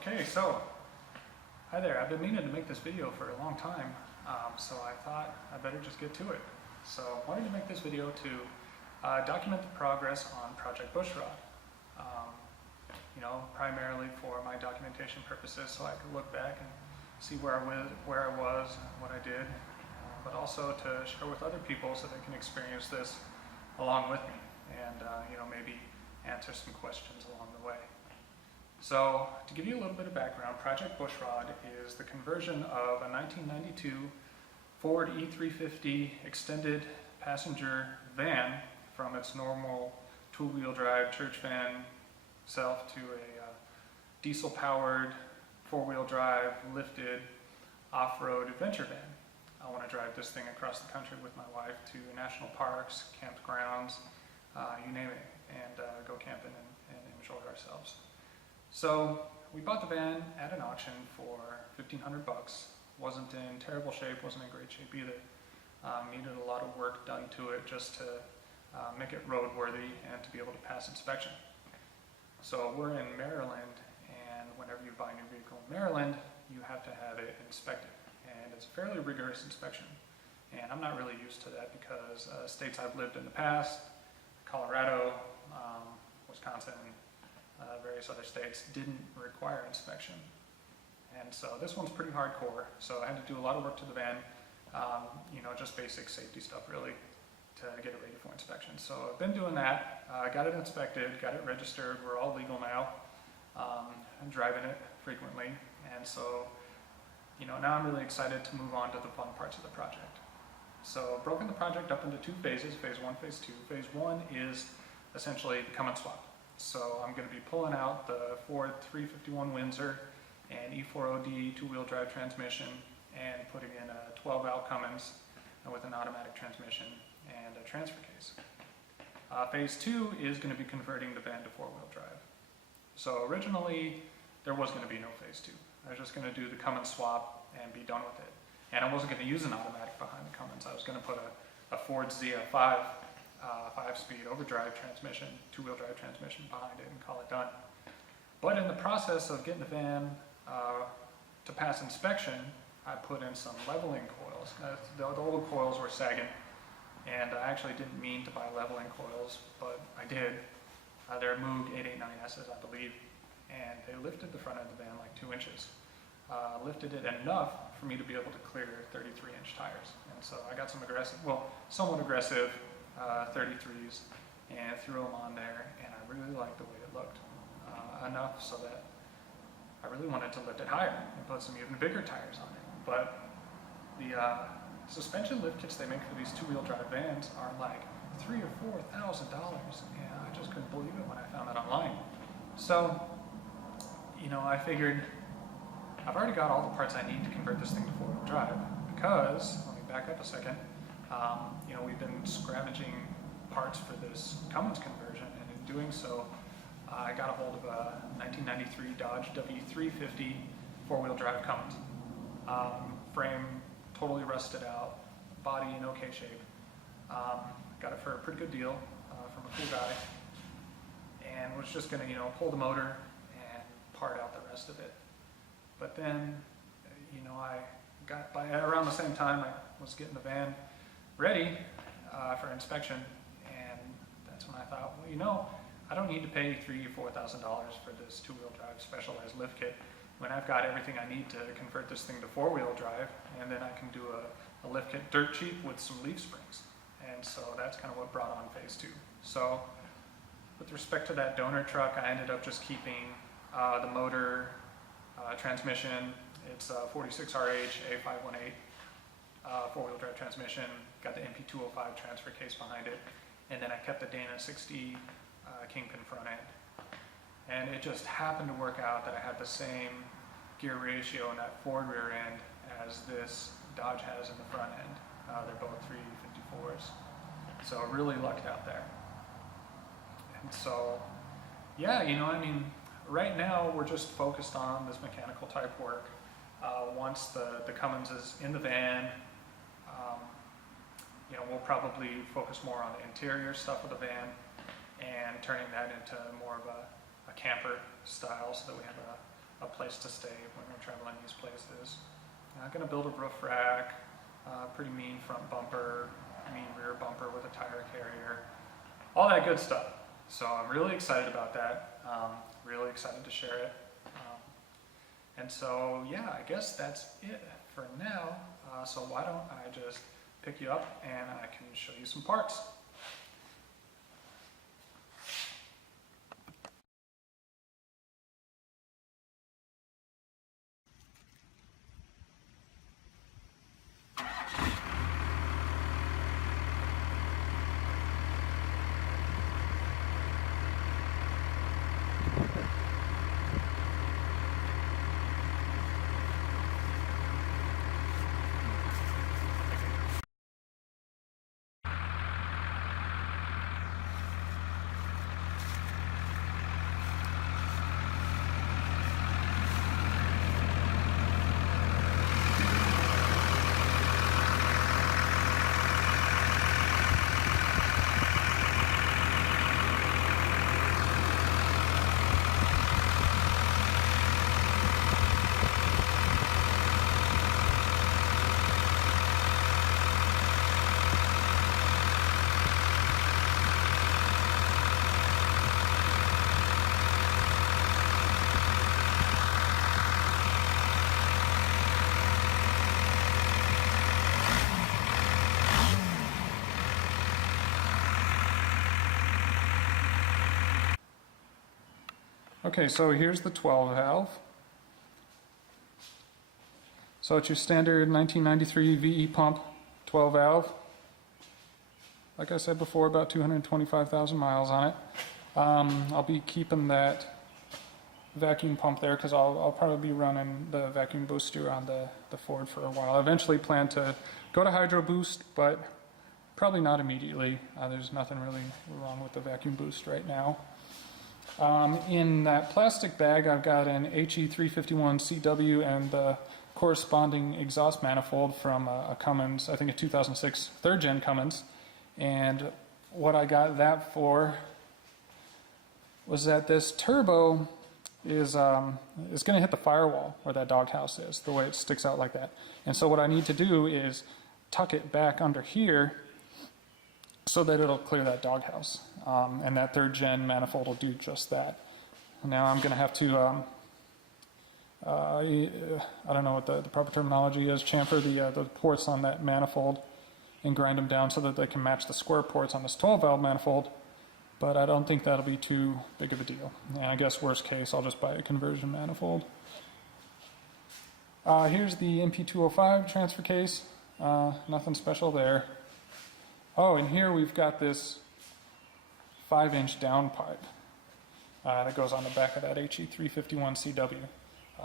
Okay, so hi there. I've been meaning to make this video for a long time, so I thought I better just get to it. So I wanted to make this video to document the progress on Project Bushrod. Primarily for my documentation purposes, so I could look back and see where I was, and what I did, but also to share with other people so they can experience this along with me, and maybe answer some questions along the way. So, to give you a little bit of background, Project Bushrod is the conversion of a 1992 Ford E350 extended passenger van from its normal two-wheel drive church van self to a diesel-powered, four-wheel drive, lifted, off-road adventure van. I want to drive this thing across the country with my wife to national parks, campgrounds, you name it, and go camping and enjoy ourselves. So we bought the van at an auction for $1,500. Wasn't in terrible shape, wasn't in great shape either. Needed a lot of work done to it just to make it roadworthy and to be able to pass inspection. So we're in Maryland, and whenever you buy a new vehicle in Maryland, you have to have it inspected. And it's a fairly rigorous inspection. And I'm not really used to that because states I've lived in the past, Colorado, Wisconsin, various other states, didn't require inspection. And so this one's pretty hardcore, so I had to do a lot of work to the van, just basic safety stuff really, to get it ready for inspection. So I've been doing that, got it inspected, got it registered, we're all legal now. I'm driving it frequently, and so now I'm really excited to move on to the fun parts of the project. So I've broken the project up into two phases, phase one, phase two. Phase one is essentially the Cummins swap. So I'm going to be pulling out the Ford E350 Windsor and E4OD two-wheel drive transmission and putting in a 12-valve Cummins with an automatic transmission and a transfer case. Phase two is going to be converting the van to four-wheel drive. So originally there was going to be no phase two. I was just going to do the Cummins swap and be done with it. And I wasn't going to use an automatic behind the Cummins. I was going to put a Ford ZF5 5-speed overdrive transmission, two-wheel drive transmission behind it and call it done. But in the process of getting the van to pass inspection, I put in some leveling coils. The old coils were sagging, and I actually didn't mean to buy leveling coils, but I did. They're Moog 889S's, I believe, and they lifted the front of the van like 2 inches. Lifted it enough for me to be able to clear 33-inch tires. And so I got some somewhat aggressive 33s and threw them on there, and I really liked the way it looked. Enough so that I really wanted to lift it higher and put some even bigger tires on it. But the suspension lift kits they make for these two-wheel drive vans are like $3,000 or $4,000, and I just couldn't believe it when I found that online. So, I figured I've already got all the parts I need to convert this thing to four-wheel drive because, let me back up a second, we've been scavenging parts for this Cummins conversion, and in doing so, I got a hold of a 1993 Dodge W350 four-wheel drive Cummins. Frame totally rusted out, body in okay shape. Got it for a pretty good deal from a cool guy, and was just going to pull the motor and part out the rest of it. But then, I got by around the same time I was getting the van ready for inspection, and that's when I thought, I don't need to pay $3,000 or $4,000 for this two-wheel drive specialized lift kit when I've got everything I need to convert this thing to four-wheel drive, and then I can do a lift kit dirt cheap with some leaf springs. And so that's kind of what brought on phase two. So with respect to that donor truck, I ended up just keeping the motor, transmission. It's a 46RH A518 four-wheel drive transmission, got the MP205 transfer case behind it, and then I kept the Dana 60 Kingpin front end. And it just happened to work out that I had the same gear ratio in that Ford rear end as this Dodge has in the front end. They're both 354s. So I really lucked out there. And so, right now we're just focused on this mechanical type work. Once the Cummins is in the van, we'll probably focus more on the interior stuff of the van and turning that into more of a camper style, so that we have a place to stay when we're traveling these places. I'm going to build a roof rack, pretty mean front bumper, mean rear bumper with a tire carrier, all that good stuff. So I'm really excited about that, really excited to share it. And so, yeah, I guess that's it for now. So why don't I just pick you up and I can show you some parts. Okay, so here's the 12 valve. So it's your standard 1993 VE pump, 12 valve. Like I said before, about 225,000 miles on it. I'll be keeping that vacuum pump there because I'll probably be running the vacuum booster on the Ford for a while. I eventually plan to go to hydro boost, but probably not immediately. There's nothing really wrong with the vacuum boost right now. In that plastic bag, I've got an HE351 CW and the corresponding exhaust manifold from a Cummins, I think a 2006 third gen Cummins. And what I got that for was that this turbo is going to hit the firewall where that doghouse is, the way it sticks out like that. And so what I need to do is tuck it back under here so that it'll clear that doghouse. And that third gen manifold will do just that. Now I'm going to have to, I don't know what the proper terminology is, chamfer the ports on that manifold and grind them down so that they can match the square ports on this 12 valve manifold. But I don't think that'll be too big of a deal. And I guess worst case, I'll just buy a conversion manifold. Here's the MP205 transfer case. Nothing special there. Oh, and here we've got this 5-inch down pipe that goes on the back of that HE351 CW.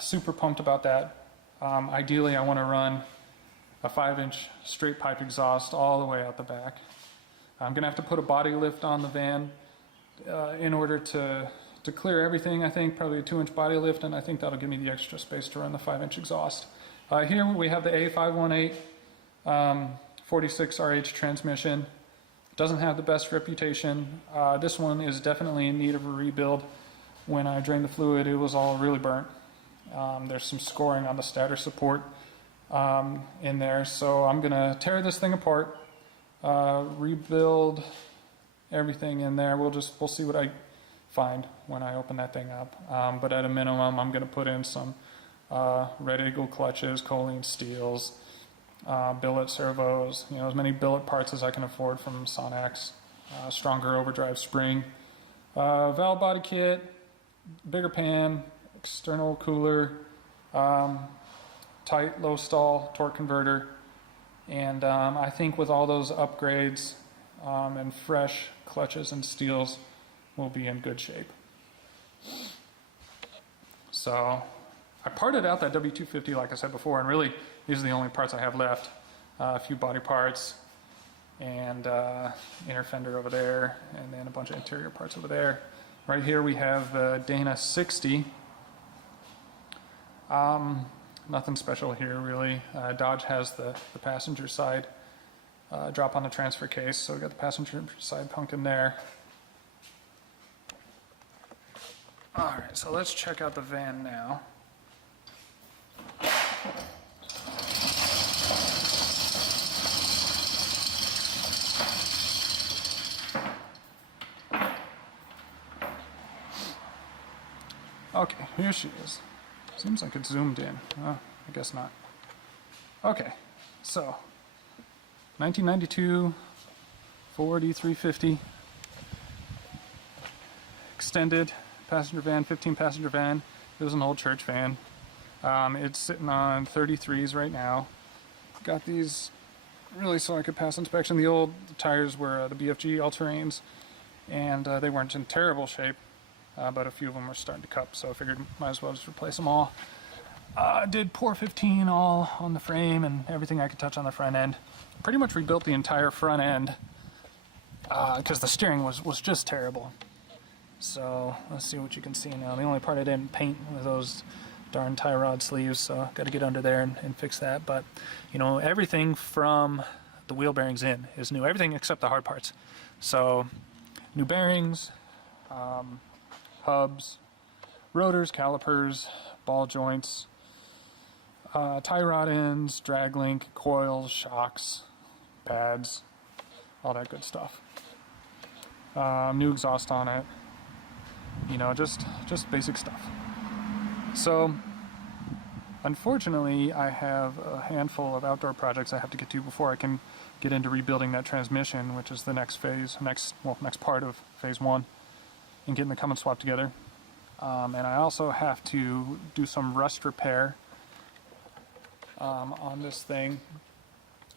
Super pumped about that. Ideally, I want to run a 5-inch straight pipe exhaust all the way out the back. I'm going to have to put a body lift on the van in order to clear everything. I think probably a 2-inch body lift, and I think that'll give me the extra space to run the 5-inch exhaust. Here we have the A518 46 RH transmission. Doesn't have the best reputation. This one is definitely in need of a rebuild. When I drained the fluid, it was all really burnt. There's some scoring on the stator support in there, so I'm going to tear this thing apart, rebuild everything in there. We'll see what I find when I open that thing up. But at a minimum, I'm going to put in some Red Eagle clutches, choline steels, billet servos, as many billet parts as I can afford from Sonax, stronger overdrive spring, valve body kit, bigger pan, external cooler, tight low stall torque converter, and I think with all those upgrades and fresh clutches and steels, we'll be in good shape. So I parted out that W250 like I said before, and really these are the only parts I have left. A few body parts and inner fender over there, and then a bunch of interior parts over there. Right here we have the Dana 60. Nothing special here really. Dodge has the passenger side drop on the transfer case, so we got the passenger side pumpkin there. Alright, so let's check out the van now. Okay, here she is. Seems like it's zoomed in. I guess not. Okay, so 1992 Ford E350 extended passenger van, 15 passenger van. It was an old church van. It's sitting on 33s right now. Got these really so I could pass inspection. The old tires were the BFG all-terrains, and they weren't in terrible shape. But a few of them were starting to cup, so I figured might as well just replace them all. Did pour 15 all on the frame and everything I could touch on the front end. Pretty much rebuilt the entire front end because the steering was just terrible. So let's see what you can see now. The only part I didn't paint was those darn tie rod sleeves, so got to get under there and fix that. But you know, everything from the wheel bearings in is new. Everything except the hard parts. So new bearings. Hubs, rotors, calipers, ball joints, tie rod ends, drag link, coils, shocks, pads, all that good stuff. New exhaust on it, you know, just basic stuff. So unfortunately I have a handful of outdoor projects I have to get to before I can get into rebuilding that transmission, which is the next phase, next part of phase 1. And getting the Cummins swap together. And I also have to do some rust repair on this thing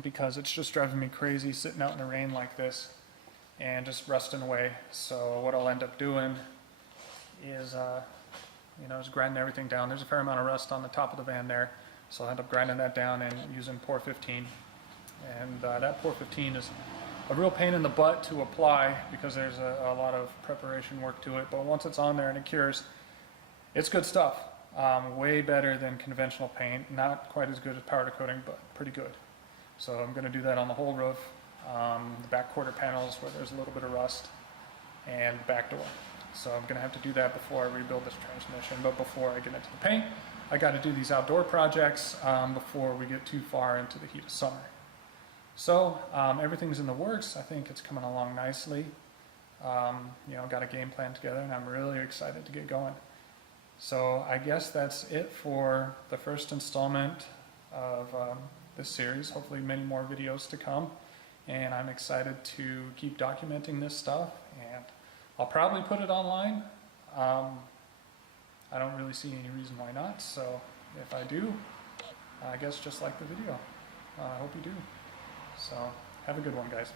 because it's just driving me crazy sitting out in the rain like this and just rusting away. So what I'll end up doing is, you know, just grinding everything down. There's a fair amount of rust on the top of the van there, so I'll end up grinding that down and using pour 15. And that pour 15 is a real pain in the butt to apply because there's a lot of preparation work to it, but once it's on there and it cures, it's good stuff. Way better than conventional paint. Not quite as good as powder coating, but pretty good. So I'm going to do that on the whole roof, the back quarter panels where there's a little bit of rust, and back door. So I'm going to have to do that before I rebuild this transmission, but before I get into the paint, I got to do these outdoor projects before we get too far into the heat of summer. So everything's in the works. I think it's coming along nicely. You know, got a game plan together, and I'm really excited to get going. So I guess that's it for the first installment of this series. Hopefully many more videos to come. And I'm excited to keep documenting this stuff. And I'll probably put it online. I don't really see any reason why not. So if I do, I guess just like the video. I hope you do. So have a good one, guys.